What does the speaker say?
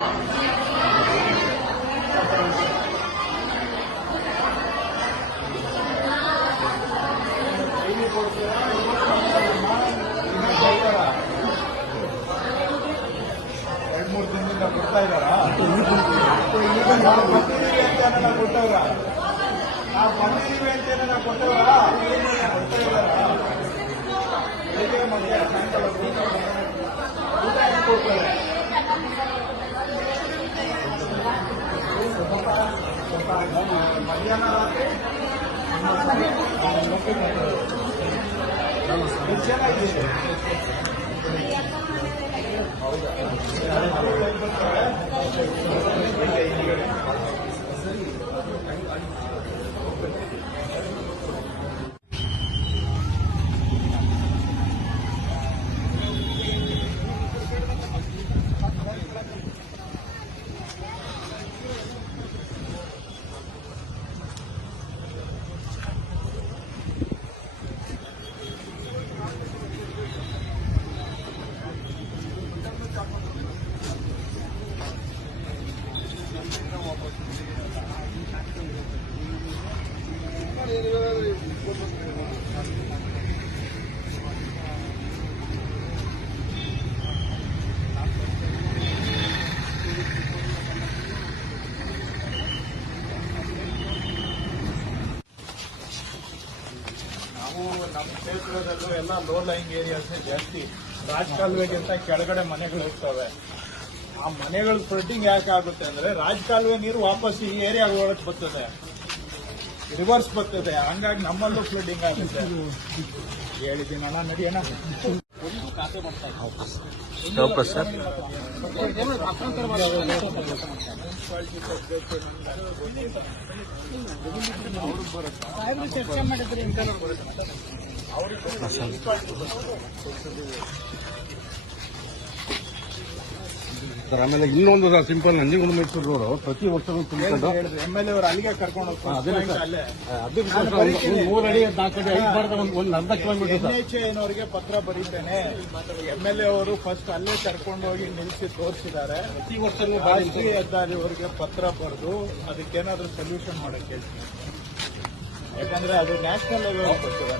2-3 ದಿನದಿಂದ ಕೊಡ್ತಾ ಇದ್ದಾರಾ? ಕೊಟ್ಟವ್ರ ನಾವು ಬಂದಿದ್ದೀವಿ ಅಂತ ಕೊಟ್ಟವ್ರ ಕೊಡ್ತಾ ಇದ್ದಾರಾ? ಬೆಳಿಗ್ಗೆ ಮತ್ತೆ ಸಾಯಂಕಾಲ ಊಟ ಹೆಂಗೆ ಕೊಡ್ತಾರೆ? ಮಧ್ಯಾಹ್ನ ರಾತ್ರಿ ಚೆನ್ನಾಗಿದೆ. ಹೌದಾ? ನಮ್ಮ ಕ್ಷೇತ್ರದಲ್ಲೂ ಎಲ್ಲ ಲೋ ಲೈಂಗ್ ಏರಿಯಾಸ್ ಜಾಸ್ತಿ. ರಾಜಕಾಲುವೆಗಿಂತ ಕೆಳಗಡೆ ಮನೆಗಳು ಇರ್ತವೆ. ಆ ಮನೆಗಳ ಫ್ಲಡ್ಡಿಂಗ್ ಯಾಕೆ ಆಗುತ್ತೆ ಅಂದ್ರೆ ರಾಜಕಾಲುವೆ ನೀರು ವಾಪಸ್ ಈ ಏರಿಯಾ ಒಳಗೆ ಬರ್ತದೆ, ರಿವರ್ಸ್ ಬರ್ತದೆ. ಹಂಗಾಗಿ ನಮ್ಮಲ್ಲೂ ಫ್ಲಡ್ಡಿಂಗ್ ಆಗುತ್ತೆ. ಹೇಳಿದ್ದೀನಿ ಅಣ್ಣ, ನಡಿಯೋಣ. ಒಂದು ಖಾತೆ ಮಾಡ್ತಾ ಚರ್ಚೆ ಮಾಡಿದ್ರೆ ಸರ್, ಆಮೇಲೆ ಇನ್ನೊಂದು ಸಿಂಪಲ್ ನಂಜನಗೂಡು ಮೈಸೂರು ರೋಡ್ ಪ್ರತಿ ವರ್ಷ MLA ಅವರು ಅಲ್ಲಿಗೆ ಕರ್ಕೊಂಡು ಹೋಗ್ತಾರೆ. 3 ಅಡಿ 4 ಅಡಿ ಒಂದು ಅರ್ಧ ಕಿಲೋಮೀಟರ್ NHAನವರಿಗೆ ಪತ್ರ ಬರೀತೇನೆ. MLA ಅವರು ಫಸ್ಟ್ ಅಲ್ಲೇ ಕರ್ಕೊಂಡು ಹೋಗಿ ನಿಲ್ಲಿಸಿ ತೋರಿಸಿದ್ದಾರೆ. ಪ್ರತಿ ವರ್ಷ ರಾಷ್ಟ್ರೀಯ ಹೆದ್ದಾರಿಯವರಿಗೆ ಪತ್ರ ಬರೆದು ಅದಕ್ಕೇನಾದ್ರೂ ಸೊಲ್ಯೂಷನ್ ಮಾಡಕ್ಕೆ ಹೇಳ್ತೀನಿ. ಯಾಕಂದ್ರೆ ಅದು ನ್ಯಾಷನಲ್ ಲೆವೆಲ್ ಬರ್ತದೆ.